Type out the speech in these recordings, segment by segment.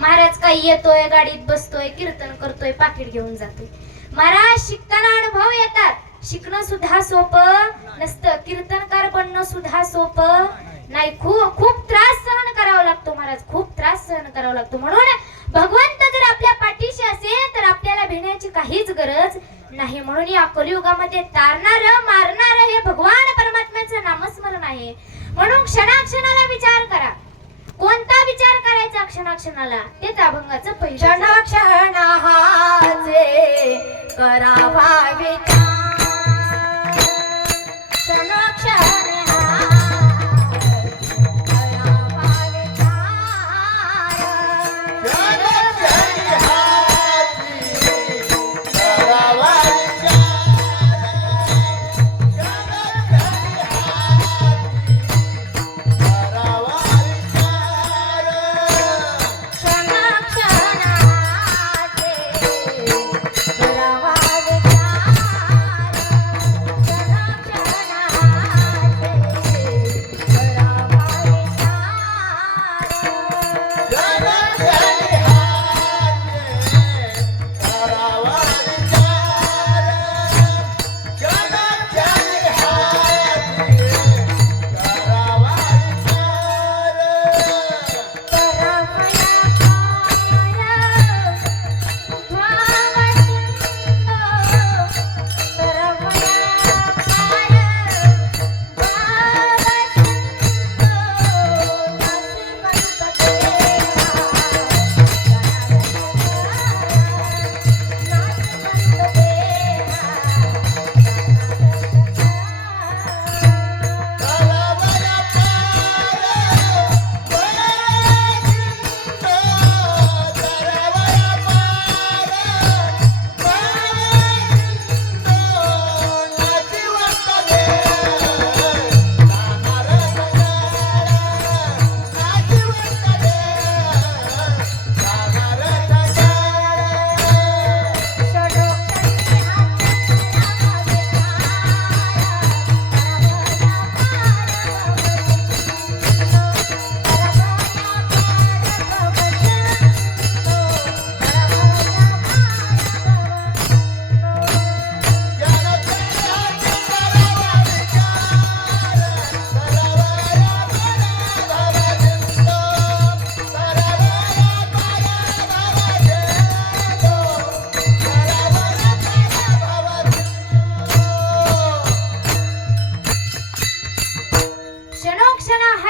महाराज काही येतोय गाडीत बसतोय कीर्तन करतोय पाकिट घेऊन जातोय. महाराज शिकताना अनुभव येतात. शिकणं सुद्धा सोपं नसतं. कीर्तनकार बनणं सुद्धा सोपं. नाही खूप खूप त्रास सहन करावा लागतो महाराज. खूप त्रास सहन करावा लागतो. म्हणून भगवंत जर आपल्या पाठीशी असेल तर आपल्याला भिण्याची काहीच गरज नाही. म्हणून या कलियुगामध्ये तारणार मारणार हे भगवान परमात्म्याचं नामस्मरण आहे. म्हणून क्षणाक्षणाला विचार करा. कोणता विचार करायचा क्षणाक्षणाला? तेच अभंगाचं पहिलं क्षण क्षण हाचे करावा विचार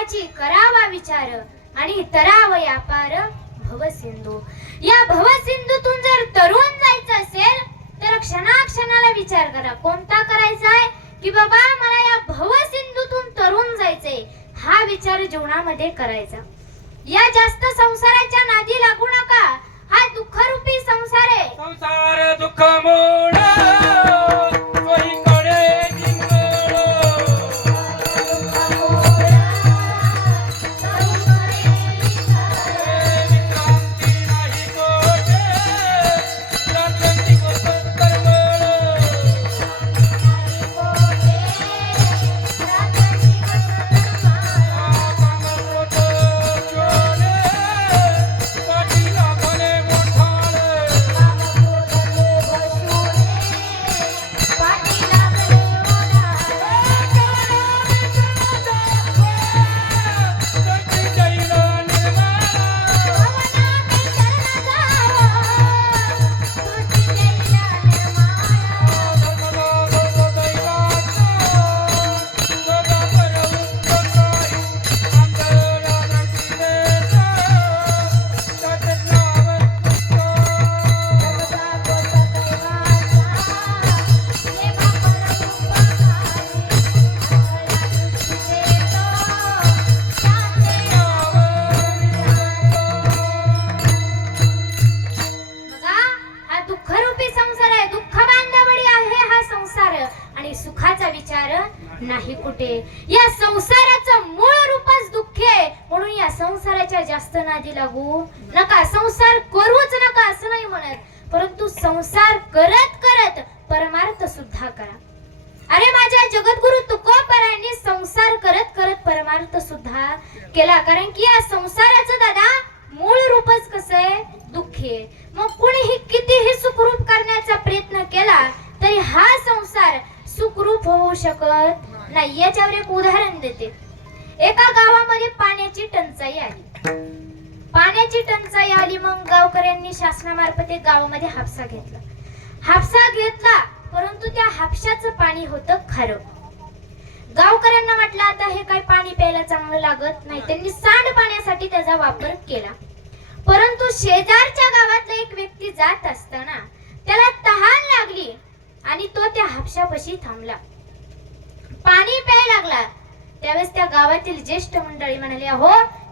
क्षणोक्षणाहाची करावा विचार आणि तराव यापार भवसिंधू. या भवसिंधूतून जर तरुण जायचं असेल तर क्षणाक्षणाला विचार करा. कोणता करायचा आहे? की बाबा मला या भवसिंधूतून तरुण जायचंय. हा विचार जीवनामध्ये करायचा. या जास्त संसाराच्या नादी लागू नका. हा दुःखरूपी संसार आहे. संसार दुःख मोड. नाही कुठे. या संसाराचं मूळ रूपच दुःख आहे. म्हणून या संसाराच्या जास्त नादी लागू नका. संसार करूच नका असं नाही म्हणत. परंतु संसार करत करत परमार्थ सुद्धा करा. अरे माझ्या जगद्गुरु तुकोपरांनी संसार करत करत परमार्थ सुद्धा केला. कारण की या संसाराचं दादा मूळ रूपच कसं आहे? दुःखी आहे. मग कुणीही कितीही सुखरूप करण्याचा प्रयत्न केला तरी हा संसार सुखरूप होऊ शकत नाही याच्यावर एक उदाहरण देते. एका गावामध्ये पाण्याची टंचाई आली. पाण्याची टंचाई आली मग गावकऱ्यांनी शासनामार्फत एक गावामध्ये हापसा घेतला. हापसा घेतला परंतु त्या हापशाचं पाणी होतं खारं. गावकऱ्यांना म्हटलं आता हे काय पाणी प्यायला चांगलं लागत नाही. त्यांनी सांडपाण्यासाठी त्याचा वापर केला. परंतु शेजारच्या गावातला एक व्यक्ती जात असताना त्याला तहान लागली आणि तो त्या हापशापाशी थांबला. पाणी प्यायला लागला. त्यावेळेस त्या गावातील ज्येष्ठ मंडळी म्हणाले हो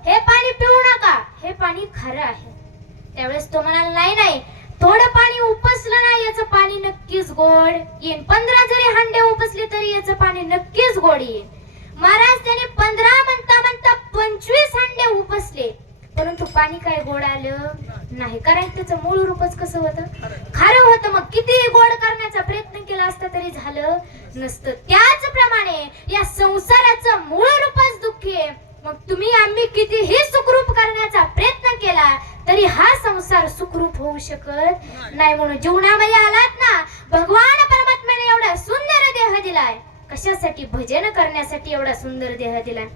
हे पाणी पिऊ नका. हे पाणी खरं आहे. त्यावेळेस तो म्हणाला नाही नाही. थोडं पाणी उपसलं ना याचं पाणी नक्कीच गोड येईन. पंधरा जरी हांडे उपसले तरी याचं पाणी नक्कीच गोड येईल महाराज त्याने पंधरा म्हणता म्हणता पंचवीस हांडे उपसले. परंतु पाणी काय गोड आलं? नाही. कारण त्याचं मूळ रूपच कसं होतं? खारं होतं. मग कितीही गोड करण्याचा प्रयत्न केला असता तरी झालं. नसतं. त्याचप्रमाणे या संसाराचं मूळ रूपच दुःखी आहे. मग तुम्ही आम्ही कितीही सुखरूप करण्याचा प्रयत्न केला तरी हा संसार सुखरूप होऊ शकत नाही म्हणून जीवनामध्ये आलात ना भगवान परमात्म्याने एवढा सुंदर देह दिलाय. कशासाठी? भजन करण्यासाठी एवढा सुंदर देह दिलाय.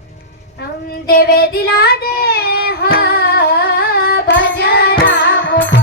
देवे दिला देह भजना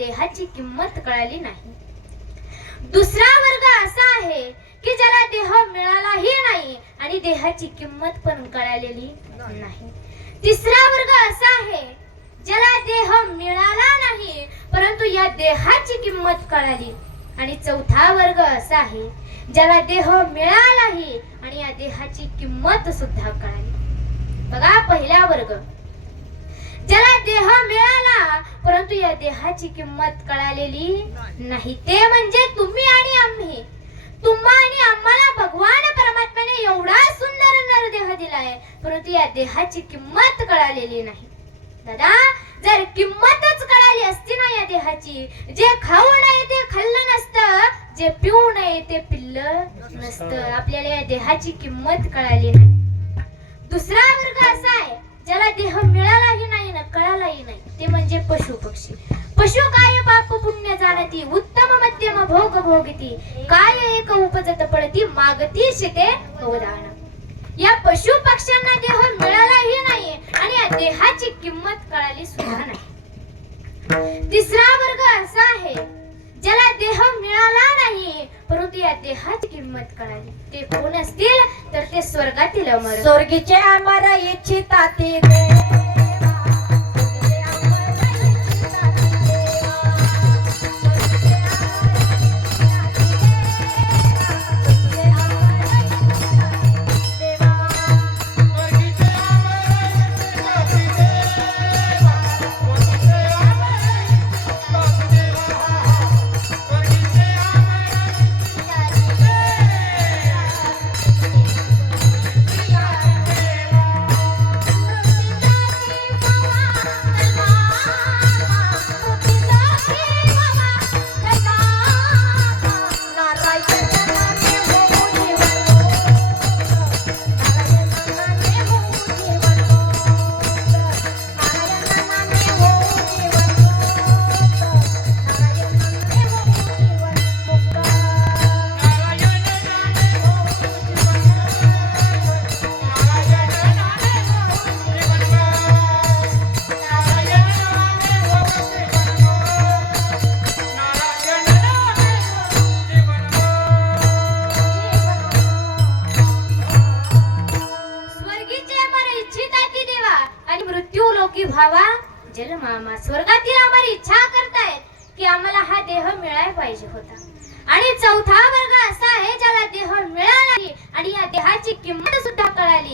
देहाची किंमत कळाली नाही. दुसरा वर्ग असा आहे की ज्याला देह मिळालाही नाही आणि देहाची किंमत पण कळालेली नाही. तिसरा वर्ग असा आहे ज्याला देह मिळाला नाही परंतु या देहाची किंमत कळाली. आणि चौथा वर्ग असा आहे ज्याला देह मिळालाही आणि या देहाची किंमत सुद्धा कळाली. बघा पहिला वर्ग. ज्याला देह मिळाला परंतु या देहाची किंमत कळालेली नाही. ते म्हणजे तुम्ही आणि आम्ही. तुम्हा आणि आम्हाला भगवान परमात्म्याने एवढा सुंदर नरदेह दिलाय परंतु या देहाची किंमत कळालेली नाही. दादा जर किंमतच कळाली असती ना या देहाची जे खाऊ नये ते खाल्लं नसतं जे पिऊ नये ते पिल्लं नसतं. आपल्याला या देहाची किंमत कळाली नाही. दुसरा वर्ग असा आहे ज्याला देह मिळालाही नाही ना कळालाही नाही ते म्हणजे पशु पक्षी. पशु काय पाप पुण्य जाणती उत्तम मध्यम भोग भोगती. काय एक उपजत पडती मागती शिते अवदान या पशु पक्ष्यांना देह मिळालाही नाही आणि या देहाची किंमत कळाली सुद्धा नाही. तिसरा वर्ग असा आहे ज्याला देह मिळाला नाही परंतु या देहाची किंमत कळाली. ते कोण असतील? तर ते स्वर्गातील अमर. स्वर्गीचे अमर इच्छिता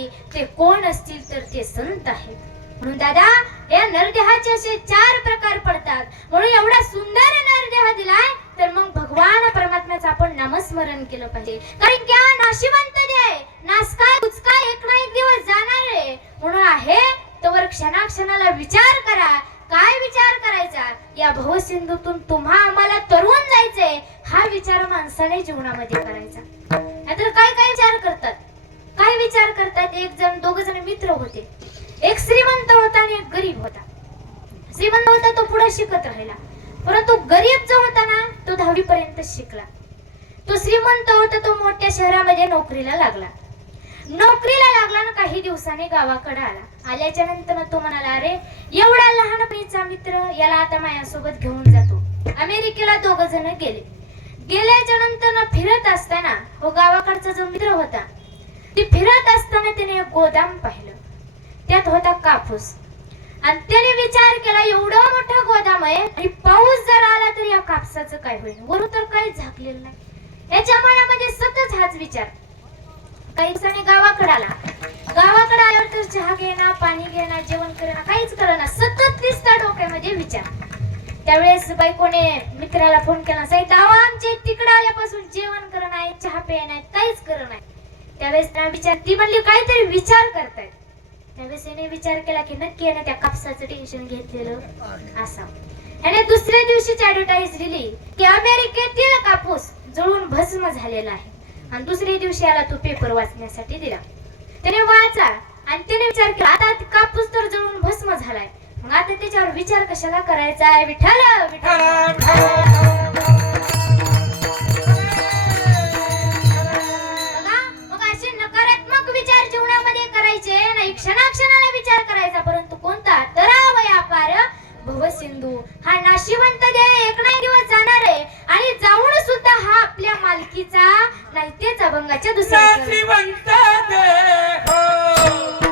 कळाली ते कोण असतील तर ते संत आहेत. म्हणून दादा या नरदेहाचे असे चार प्रकार पडतात. म्हणून एवढा सुंदर नरदेह दिलाय तर मग भगवान परमात्म्याचं आपण नामस्मरण केलं पाहिजे. कारण की हा नाशिवंत देह आहे. नासकाय उचकाय एक ना एक दिवस जाणार आहे. म्हणून आहे तोवर क्षणाक्षणाला विचार करा. काय विचार करायचा? या भवसिंधूतून तुम्हा आम्हाला तरुण जायचंय हा विचार माणसाने जीवनामध्ये करायचा. नाहीतर काय काय विचार करतात? काय विचार करतात? एक जण दोघ जण मित्र होते. एक श्रीमंत होता आणि एक गरीब होता. श्रीमंत होता तो पुढे शिकत राहिला. परंतु गरीब जो होता ना तो दहावी पर्यंत शिकला. तो श्रीमंत होता तो मोठ्या शहरामध्ये नोकरीला लागला. नोकरीला लागला ना काही दिवसांनी गावाकडे आला. आल्याच्यानंतर तो म्हणाला अरे एवढा लहानपणीचा मित्र याला आता माझ्यासोबत घेऊन जातो अमेरिकेला दोघ जण गेले. गेल्याच्यानंतर फिरत असताना हो गावाकडचा जो मित्र होता ती फिरत असताना त्याने गोदाम पाहिलं. त्यात होता कापूस. आणि त्याने विचार केला एवढं मोठं गोदाम आहे आणि पाऊस जर आला तर या कापसाचं काय होईल? वरून तर काहीच झाकलेलं नाही. याच्या मनामध्ये सतत हाच विचार. काही दिवसांनी गावाकडे आला. गावाकडे आल्यावर तर चहा घेणार पाणी घेणार जेवण करणं काहीच करणार सतत दिसता डोक्यामध्ये विचार. त्यावेळेस बायकोने मित्राला फोन केला साईत आमचे तिकडे आल्यापासून जेवण करणं आहे चहा पिणं नाही काहीच करणं नाही. त्यावेळेस त्या विचार ती म्हणली काहीतरी विचार करतायत त्यावेळेस याने विचार केला की नक्की याने त्या कापसाचं टेन्शन घेतलेलं असा याने दुसऱ्या दिवशीची ऍडव्हर्टाईज दिली की अमेरिकेतील कापूस जळून भस्म झालेला आहे आणि दुसऱ्या दिवशी याला तो पेपर वाचण्यासाठी दिला त्याने वाचा आणि त्याने विचार केला आता कापूस तर जळून भस्म झालाय मग आता त्याच्यावर विचार कशाला करायचा आहे विठाल विठाल करायचे नाही क्षणाक्षणाला विचार करायचा परंतु कोणता? तरावया पार भवसिंधू. हा नाशिवंत देह एक नाही दिवस जाणार आहे आणि जाऊन सुद्धा हा आपल्या मालकीचा नाही तेच अभंगाच्या दुसऱ्या नाशिवंत देह.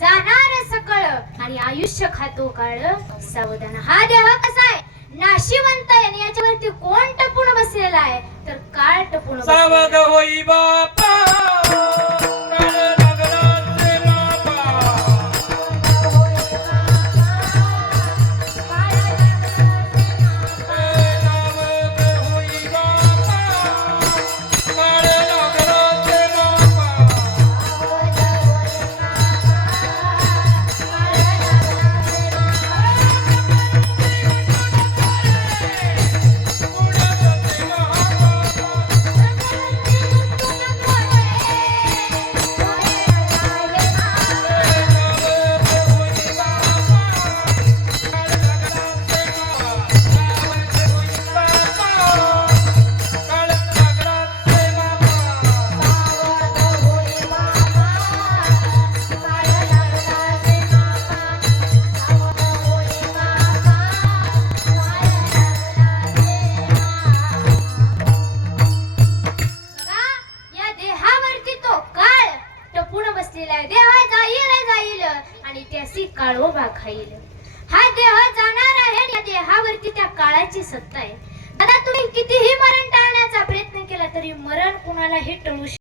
जाणार सकळ. आणि आयुष्य खातो काळ. सावधान हा देव कसा आहे? नाशिवंत आहे आणि याच्यावरती कोण टपून बसलेला आहे? तर काळ टपून सावध होई बापा. काळोबा खाईल हा देह जाणार आहे या देहावरती त्या काळाची सत्ता आहे. आता तुम्ही कितीही मरण टाळण्याचा प्रयत्न केला तरी मरण कुणालाही टळू शकत